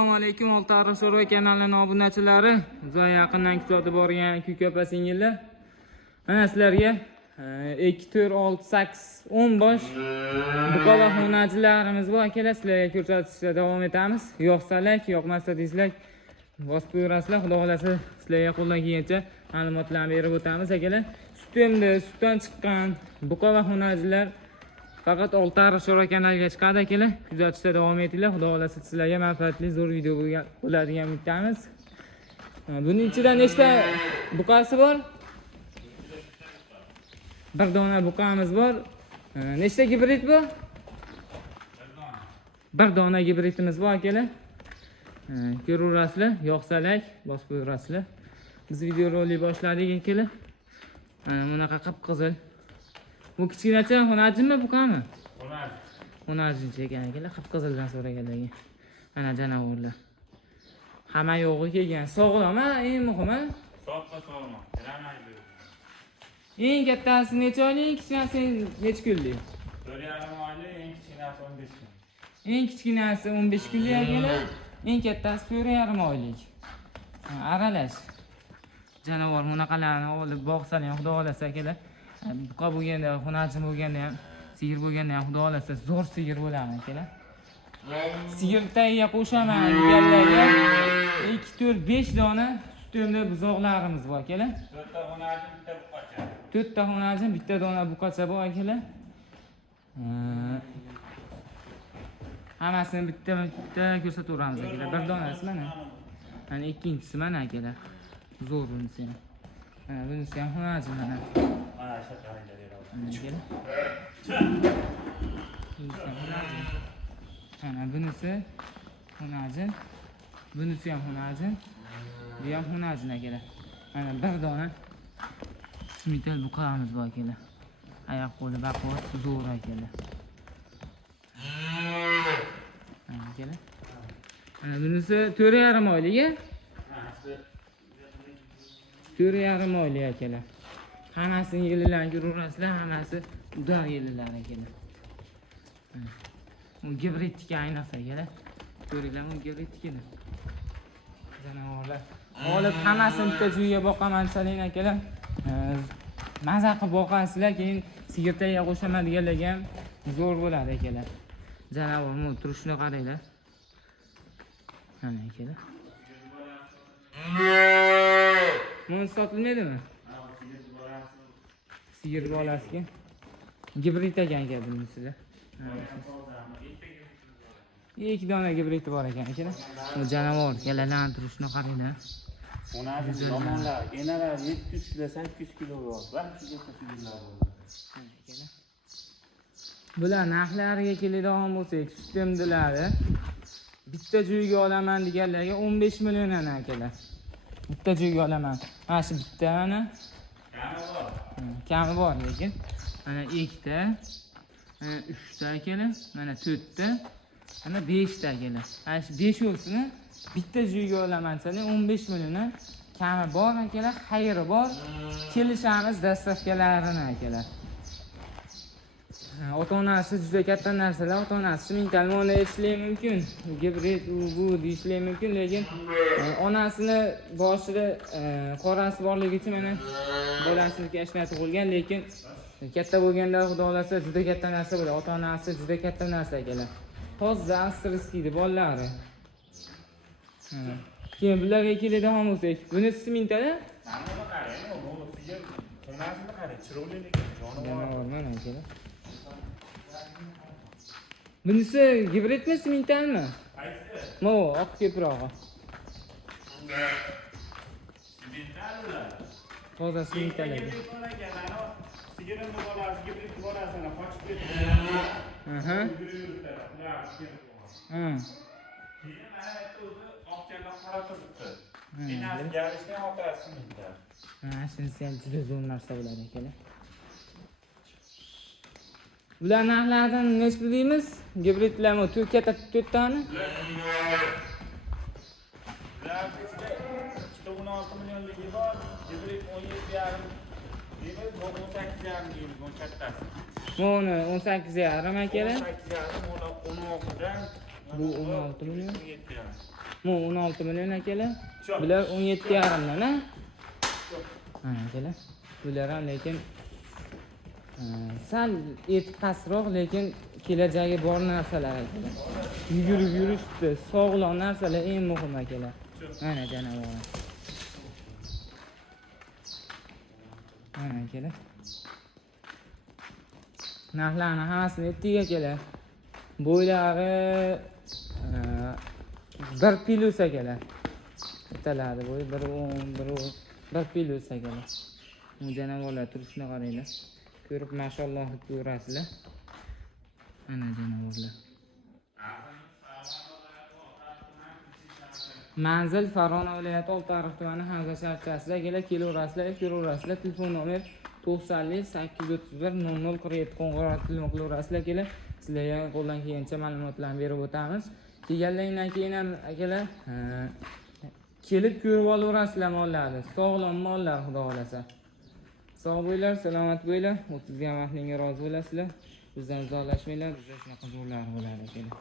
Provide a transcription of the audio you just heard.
Assalomu alaykum, Oltiariq Sho'rva kanalining obunachilari, uzoq yaqindan kuzatib borgan ko'k-opa singillar. Mana sizlarga 2, 4, 6, 8, 10 bosh buqa va xonachilarimiz bor. Akalar, sizlarga ko'rsatishda davom etamiz. Yoqsa like, yoqmasa dislike bosib qo'yasizlar. Xudo xolasa sizlarga qo'ldan kelgancha ma'lumotlarni berib o'tamiz. Akalar, sutdan chiqqan buqa va xonachilar faqat Oltiariq Sho'rva kanaliga chiqadi. Akalar, kuzatishda davom etinglar. Xudo xolasa sizlarga manfaatli zo'r video bo'ladigan umidamiz. Buning ichida nechta buqasi bor? Bir dona buqamiz bor. Nechta gibrid bu? Bir dona gibridimiz bor akalar. Ko'raverasizlar, yoqsa like bosib qo'yasizlar. Biz video rolik boshladik akalar. Mana bunaqa qip-qizil. Bu kichkinacha xonajinmi, buqami? Xonajincha ekan akalar, qip-qizildan so'raganlarga. Mana janavorlar. Hamma yo'g'i kelgan. Sog'lom, eng muhimi. Sog'lom. Eng kattasi necha oylik, kichkinasi necha kunlik? 4,5 oylik, eng kichkinasi 15 kun. Eng kichkinasi 15 kunlik akalar, eng kattasi 4,5 oylik. Aralash. Janavor bunaqalarni olib boqsam ham xudo xolasa akalar. Buqa bo'lganda, xonajin bo'lganda ham, sigir bo'lganda ham xudo xolasa zo'r sigir bo'ladi akalar. Sigir tagiga qo'shaman deganlarga 2, 4, 5 dona sutimli buzoqlarimiz bor akalar. 4 ta xonajin, bitta buqacha. 4 ta xonajin, bitta dona buqacha bor akalar. Hammasini bitta ko'rsataveramiz akalar. Bir donasi mana. Mana ikkinchisi mana akalar. Zo'r bunisi ham. Mana bunisi ham xonajin mana. Mana shu joyda Akalar. Mana bunisi xonajin. Bunisi ham xonajin. Bu ham xonajin akalar. Mana bir dona smitel buqamiz bor akalar. Oyoq qo'li baquvvat, zo'r akalar. Mana akalar. Mana bunisi 4,5 oylik. 4,5 oylik akalar. Hammasini yililarni ko'raverasizlar, hammasi udar yililar akalar. Bu gibridga ayniqsa akalar. Ko'ringlarmi, gibridga. Janavorlar. Olib hammasini bitta joyga boqaman desalar akalar. Maza qilib boqasizlar, keyin sigir tagiga qo'shaman deganlarga ham zo'r bo'ladi akalar. Janavorning turishini qaranglar. Mana akalar. Buni sotilmaydimi? Sigir bolasiga. Gibrid ekan bunisida. 2 dona gibrid bor ekan akalar. Bu janavor kalalarni turishini qaranglar. Xonajin yomonlar, enalar 700 kilo, 800 kilo bor. Va shuncha sigirlar bor. Bular narxlariga keladigan bo'lsak, sistemdilari bitta joyga olaman deganlarga 15 milliondan akalar. Bitta joyga olaman. Mana shu bitta mana. Kami bor lekin. Mana 2 ta, mana 3 ta akalar, mana 4 ta, mana 5 ta akalar. Mana shu 5 o'sini bitta joyga olaman desalar 15 milliondan kami bor akalar, xayri bor. Kelishamiz dastavkalarini akalar. Ota-onasi juda katta narsalar, ota-onasi mingtalmoni ishlashi mumkin. Gibrid bu deyishlari mumkin, lekin onasini boshida qorasi borligi uchun mana bolasini kashnatib qo'ygan, lekin katta bo'lganda xudo xolasa juda katta narsa bo'ladi. Ota-onasi juda katta narsa akalar. Toza avstriyskiy bolalari. Keyin bularga keladigan bo'lsak, bunisi mingtali? Mana qarang, bu sigir xonajinni qarang, chiroyli lekin jonivor. Mana akalar. Bunisi gibridmi, simentalmi? Qaysi? Mo, oq ko'prog'i. Simentallar. Toza simental. Sigirini bolasi, gibrid bolasini qochib ketdi. Aha. Keyin mana o'zi oqchalla qora turibdi. Enasi galishni otasi simental. Shunisi ham juda zo'r narsa bo'ladi akalar. Bular narxlaridan nechta deymiz? Gibridlarmi? Katta 4 tani? Bular ichida 16 millionligi bor, gibrid 17,5 deymiz, bu 18,5 deymiz, bu kattasi. Buni 18,5 akalar. 18,5, 16dan Bu 16 million. 17 yarim. Bu 16 million akalar. Çok. Bular 17,5 dan, ha akalar. Bular ham lekin sal eti pastroq, lekin kelajagi bor narsalar akalar. Yugurib yurishdi, sog'lom narsalar eng muhim akalar. Mana janavorlar. Mana akalar. Narxlarni hammasini aytdik akalar. Bo'ylari 1 plus akalar. Bittalari bo'yi 1 plus akalar. Bu janavorlar turishini qaranglar. Ko'rib mashalloh deb ko'rasizlar. Mana janavorlar. Manzil Farg'ona viloyati Oltiariq tumani Havza shaharchasida kelaverasizlar. Telefon nomer 95831 0047 qo'ng'iroq qilaverasizlar akalar. Sizlarga qo'ldan kelgancha ma'lumotlarni berib o'tamiz. Kelgandan keyin ham akalar kelib ko'rib olaverasizlar mollarni. Sog'lom mollar xudo xolasa. Sog' bo'linglar, salomat bo'linglar. O'tizgan vaqtingizga rozi bo'lasizlar. Bizdan uzoqlashmanglar. Bizda shunaqa zo'rlar bo'ladi akalar.